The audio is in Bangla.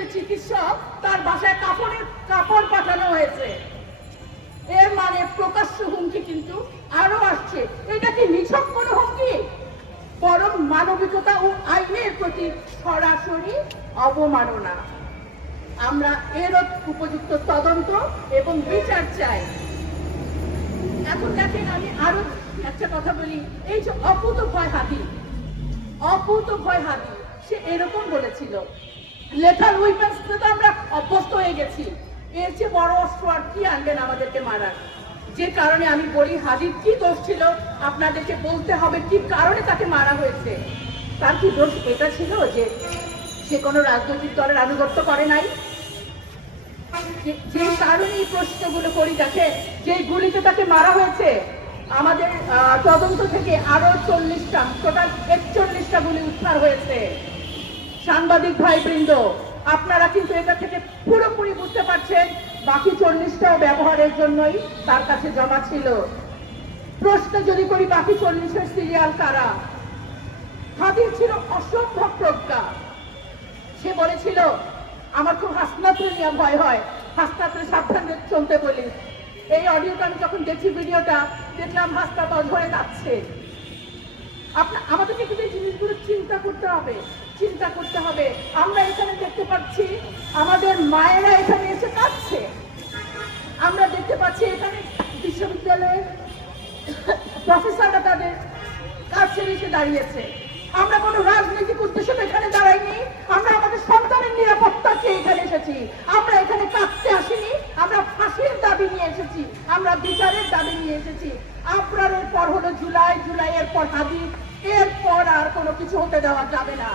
যে চিকিৎসক তার বাসায় কাপড় পাঠানো হয়েছে। এর মানে প্রকাশ্য হুমকি কিন্তু আরো আসছে। এটা কি নিছক কোনো হুমকি? বরং মানবিকতা ও আইনের প্রতি সরাসরি অবমাননা। আমরা এর উপযুক্ত তদন্ত এবং বিচার চাই। এখন দেখেন, আমি আরো একটা কথা বলি। এই যে অকুতোভয় হাদি, সে এরকম বলেছিল, লেথাল উইপেন্স তো আমরা অভ্যস্ত হয়ে গেছি, এর চেয়ে বড় অস্ত্র আর কি আনবেন আমাদেরকে মারার। যে কারণে আমি বলি, হাদির কি দোষ ছিল আপনাদেরকে বলতে হবে, কি কারণে তাকে মারা হয়েছে। তার কি দোষ এটা ছিল যে সে কোনো রাজনৈতিক দলের আনুগত্য করে নাই? যে কারণে এই প্রশ্নগুলো করি, তাকে যে গুলিতে তাকে মারা হয়েছে, আমাদের তদন্ত থেকে আরো 40টা, টোটাল 41টা গুলি উদ্ধার হয়েছে। সাংবাদিক ভাইবৃন্দ, আপনারা কিন্তু এটা থেকে পুরোপুরি বুঝতে পারছেন বাকি 40টাও ব্যবহারের জন্যই তার কাছে জমা ছিল। প্রশ্ন যদি করি, বাকি 40-এর সিরিয়াল কারা? হাদির ছিল অসম্ভব প্রজ্ঞা। সে বলেছিল, আমার খুব হাসনাত্রে নিয়ে ভয় হয়, হাসনাত্রে সাবধানে চলতে বলি। এই অডিওটা আমি যখন দেখছি, ভিডিওটা দেখলাম, হাসনাত ধরে যাচ্ছে। আমাদেরকে কিন্তু এই জিনিসগুলো চিন্তা করতে হবে। আমরা এখানে দেখতে পাচ্ছি আমাদের মায়েরা এখানে এসে কাঁদছে। আমরা দেখতে পাচ্ছি এখানে বিশ্ববিদ্যালয়ের প্রফেসররা তাদের কাছে এসে দাঁড়িয়েছে। আমরা কোনো রাজনৈতিক উদ্দেশ্যে এখানে দাঁড়াইনি। আমরা আমাদের সন্তানের নিরাপত্তা চেয়ে এখানে এসেছি। আমরা এখানে কাঁদতে আসিনি। আমরা ফাঁসির দাবি নিয়ে এসেছি, আমরা বিচারের দাবি নিয়ে এসেছি। আপনার পর হলো জুলাইয়ের পর হাদি, এরপর আর কোনো কিছু হতে দেওয়া যাবে না।